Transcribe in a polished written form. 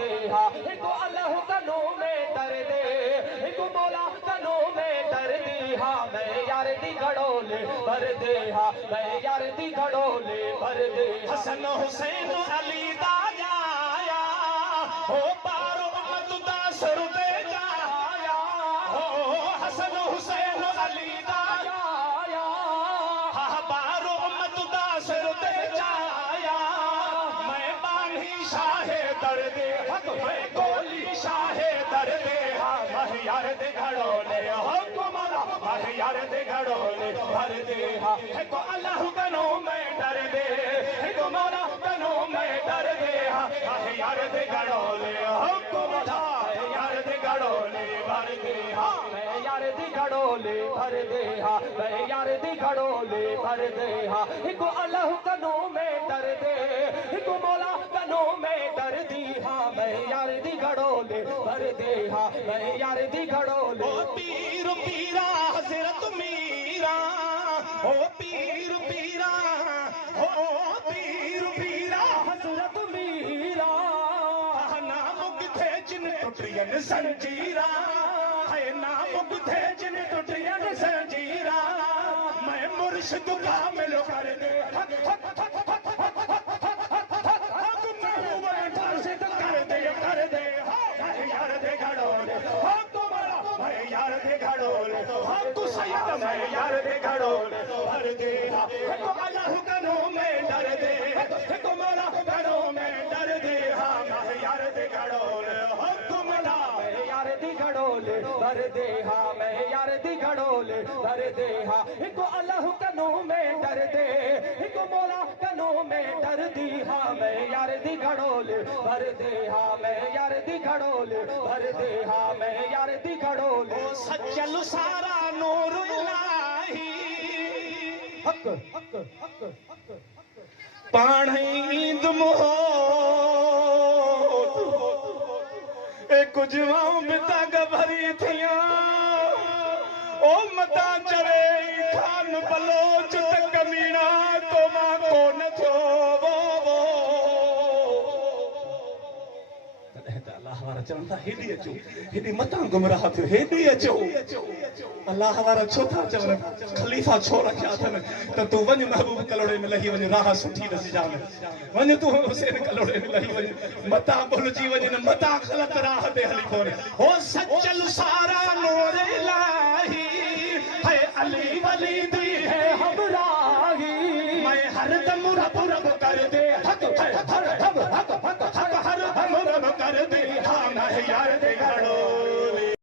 दे हा हिकु अल्लाह कनो में डर दे हिकु मौला कनो में डर दी हा मैं यार दी घड़ोले भर दे हा मैं यार दी घड़ोले भर दे हसन हुसैन अली दा जाया हो पारो उम्मत दा सर दे जाया हो हसन हुसैन अली दा जाया हा पारो उम्मत दा सर दे जाया मैं बानी शाहे दर्द मैं गोली शाहे दर्द हा मैं यार दे घड़ोले हो कुमारा मैं यार दे घड़ोले भर दे हा को अल्लाह कनो मैं डर दे को मौला कनो मैं डर दे हा मैं यार दे घड़ोले हो कुमारा यार दे घड़ोले भर दे हा मैं यार दी घड़ोले भर दे हा मैं यार दी घड़ोले भर दे हा हिकु अल्लाह कनो में डर दे हिकु मौला कनो में डर दी हा मैं यार दी घड़ोले भर दे हा मैं यार दी घड़ोले ओ पीर पीरा हजरत मीरा ओ पीर पीरा ओ पीर पीरा हजरत मीरा नाम किथे जिन टुटियन संजीरा है नाम किथे जिन टुटियन संजीरा मैं मुर्शिद कामिल कर दे हक हक हक हक हक हक हक मैं मुर्शिद कर दे यार दे घड़ोले हम तुम्हारा मैं यार दे घड़ोले हम तू सैयद मैं यार दे घड़ोले भर दे को अल्लाह कनो में डर दे को मौला कनो में डर दे मैं यार दे घड़ोले हम तुम्हारा मैं यार दी घड़ोले भर दे हा मैं यार दी घड़ोले भर दे हा हिकु अल्लाह कनो में डर दे हिकु मौला कनो में डर दी हा मैं यार दी घड़ोले भर दे हा मैं यार दी घड़ोले भर दे हा मैं यार दी घड़ोले सच्चल सारा नूर इलाही हक हक हक हक पाणी ईंद मोह ए कुछ मां बिता गभरी थिया ओ मता चरे खान बलोच त कमीना तो मां कोन थियो वो अल्लाह वारा चवनि था हेॾी अचो हेॾी मतां गुमराह थियो हेॾी अचो अल्लाह वारा छो था चवनि ख़लीफ़ा छो रखिया अथनि त तूं वञ महबूब कलोड़े में लही वञ राह सुठी नसिजान वञ तूं हुसैन कलोड़े में लही वञ मतां भुलिजी वञ न मतां ग़लत राह ते हली कोन हो सचल सारा नूर इलाही है अली वली दी है हमराही मैं हरदम रब रब कर दे हक हक हक हक हक